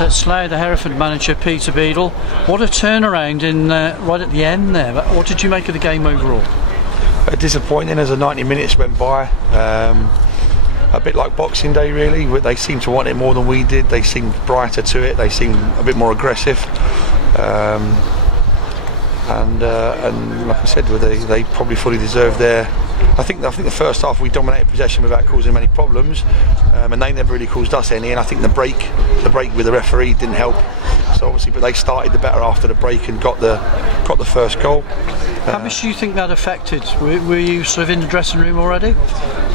at Slough, the Hereford manager, Peter Beadle. What a turnaround in right at the end there. What did you make of the game overall? Disappointing as the 90 minutes went by. A bit like Boxing Day, really. They seemed to want it more than we did. They seemed brighter to it. They seemed a bit more aggressive. And like I said, they probably fully deserved their. I think the first half we dominated possession without causing many problems, and they never really caused us any. And I think the break with the referee didn't help. So obviously, but they started the better after the break and got the first goal. How much do you think that affected? Were you sort of in the dressing room already?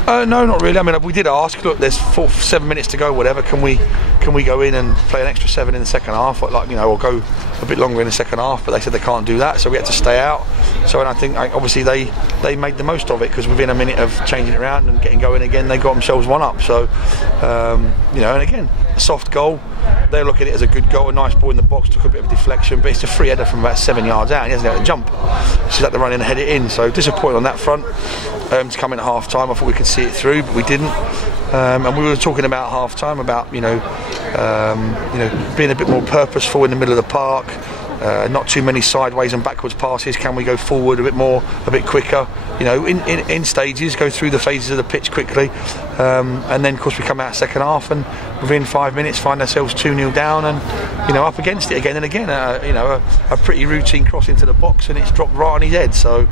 No, not really. I mean, we did ask. Look, there's 7 minutes to go. Whatever. Can we go in and play an extra 7 in the second half? Or go a bit longer in the second half. But they said they can't do that, so we had to stay out. So, and I think obviously they made the most of it, because within a minute of changing it around and getting going again, they got themselves one up. So, and again, a soft goal. They look at it as a good goal, a nice ball in the box, took a bit of deflection, but it's a free header from about 7 yards out. He hasn't had to jump. She's had to run in and head it in. So disappointed on that front. To come in at half time, I thought we could see it through, but we didn't. And we were talking about half time about being a bit more purposeful in the middle of the park. Not too many sideways and backwards passes. Can we go forward a bit quicker? In stages, go through the phases of the pitch quickly, and then of course we come out second half and within 5 minutes find ourselves 2-0 down and up against it again and again. A pretty routine cross into the box and it's dropped right on his head. So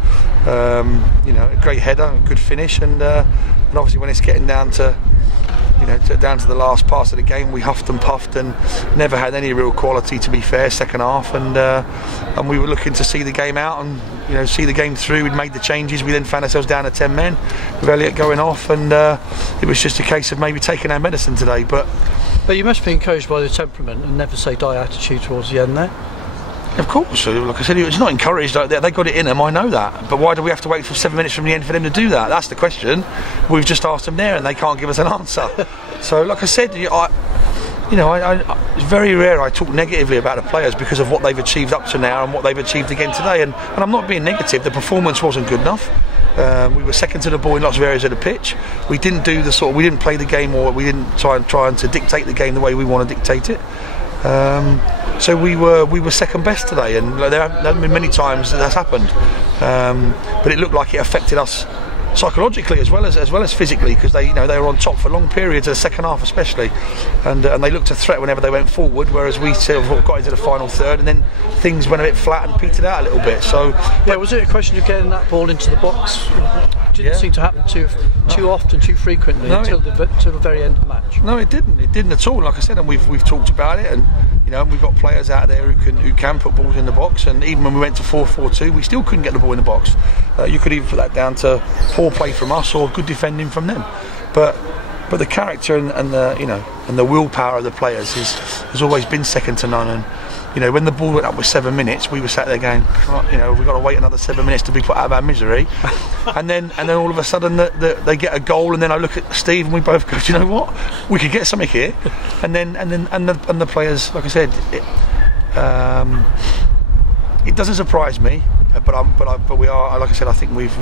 a great header, a good finish, and obviously when it's getting down to the last pass of the game, we huffed and puffed and never had any real quality, to be fair, second half, and we were looking to see the game out and see the game through. We'd made the changes. We then found ourselves down to 10 men with Elliott going off, and it was just a case of maybe taking our medicine today. But you must be encouraged by the temperament and never say die attitude towards the end there. Of course, like I said, it's not encouraged. They got it in them, I know that. But why do we have to wait for 7 minutes from the end for them to do that? That's the question. We've just asked them there and they can't give us an answer. So, like I said, it's very rare I talk negatively about the players because of what they've achieved up to now and what they've achieved again today. And I'm not being negative. The performance wasn't good enough. We were second to the ball in lots of areas of the pitch. We didn't do we didn't play the game, or we didn't try to dictate the game the way we want to dictate it. So we were second best today, and there haven't been many times that's happened. But it looked like it affected us psychologically as well as physically, because they were on top for long periods of the second half especially, and they looked a threat whenever they went forward, whereas we sort of got into the final third and then things went a bit flat and petered out a little bit. So was it a question of getting that ball into the box? Didn't seem to happen too often, too frequently, until the very end of the match. No, it didn't at all. Like I said, and we've talked about it, and we've got players out there who can put balls in the box, and even when we went to 4-4-2, we still couldn't get the ball in the box. You could even put that down to poor play from us or good defending from them. But the character and the willpower of the players has always been second to none. And when the ball went up with 7 minutes, we were sat there going, we've got to wait another 7 minutes to be put out of our misery. and then all of a sudden they get a goal, and then I look at Steve and we both go, do you know what? We could get something here. And the players, like I said, it doesn't surprise me, but we are, like I said, I think we've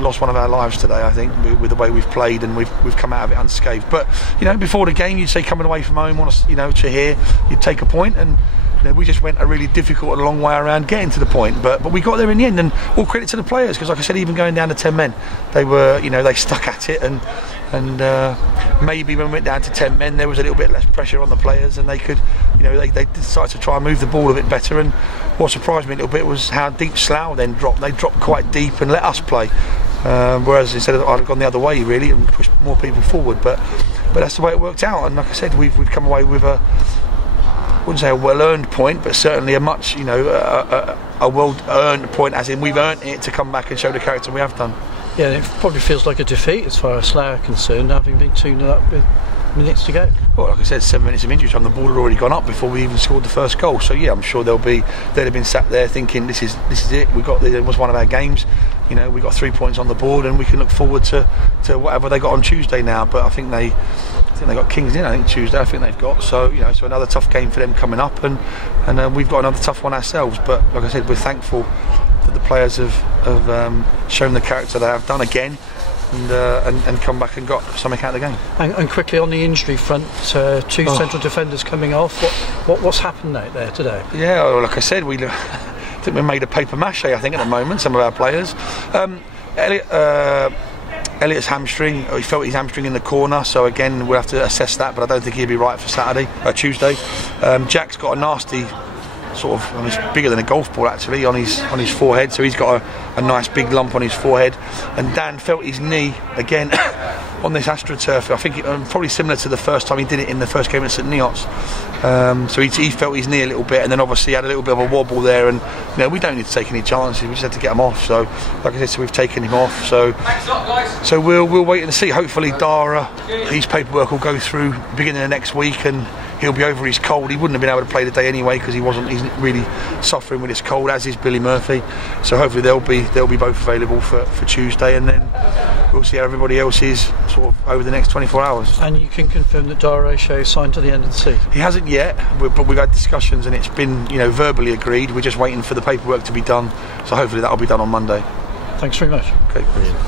lost one of our lives today, I think, with the way we've played, and we've come out of it unscathed. But before the game, you'd say coming away from home, to here, you'd take a point, and we just went a really difficult and long way around getting to the point. But we got there in the end, and all credit to the players, because like I said, even going down to 10 men, they were they stuck at it, and maybe when we went down to 10 men, there was a little bit less pressure on the players, and they could, they decided to try and move the ball a bit better. And what surprised me a little bit was how deep Slough then dropped. They dropped quite deep and let us play, whereas instead of I'd have gone the other way really and pushed more people forward. But that's the way it worked out. And like I said, we've come away with I wouldn't say a well-earned point, but certainly a much a well-earned point, as in we've earned it to come back and show the character we have done. Yeah, it probably feels like a defeat as far as Slough are concerned, having been 2-0 up with minutes to go. Well, like I said, 7 minutes of injury time, the ball had already gone up before we even scored the first goal. So yeah, I'm sure they'd have been sat there thinking, this is it. It was one of our games. We got 3 points on the board, and we can look forward to whatever they got on Tuesday now. But I think they got Kings in. I think Tuesday. I think they've got so another tough game for them coming up, and we've got another tough one ourselves. But like I said, we're thankful that the players have shown the character they have done again. and come back and got something out of the game. And quickly on the injury front, two central defenders coming off. What's happened out there today? Yeah, well, like I said, I think we made a paper mache. I think at the moment, some of our players. Elliott's hamstring. He felt his hamstring in the corner, so again we'll have to assess that. But I don't think he'll be right for Tuesday. Jack's got a nasty sort of, it's bigger than a golf ball actually on his forehead, so he's got a nice big lump on his forehead. And Dan felt his knee again on this AstroTurf. I think probably similar to the first time he did it in the first game at St Neots. So he felt his knee a little bit, and then obviously had a little bit of a wobble there. And we don't need to take any chances. We just had to get him off. So like I said, so we've taken him off. So we'll wait and see. Hopefully Dara, his paperwork will go through beginning of next week, and he'll be over his cold. He wouldn't have been able to play today anyway because he's really suffering with his cold, as is Billy Murphy. So hopefully they'll be both available for Tuesday, and then we'll see how everybody else is sort of over the next 24 hours. And you can confirm that Dara is signed to the end of the season? He hasn't yet, but we've had discussions and it's been verbally agreed. We're just waiting for the paperwork to be done, so hopefully that'll be done on Monday. Thanks very much. Okay. Brilliant.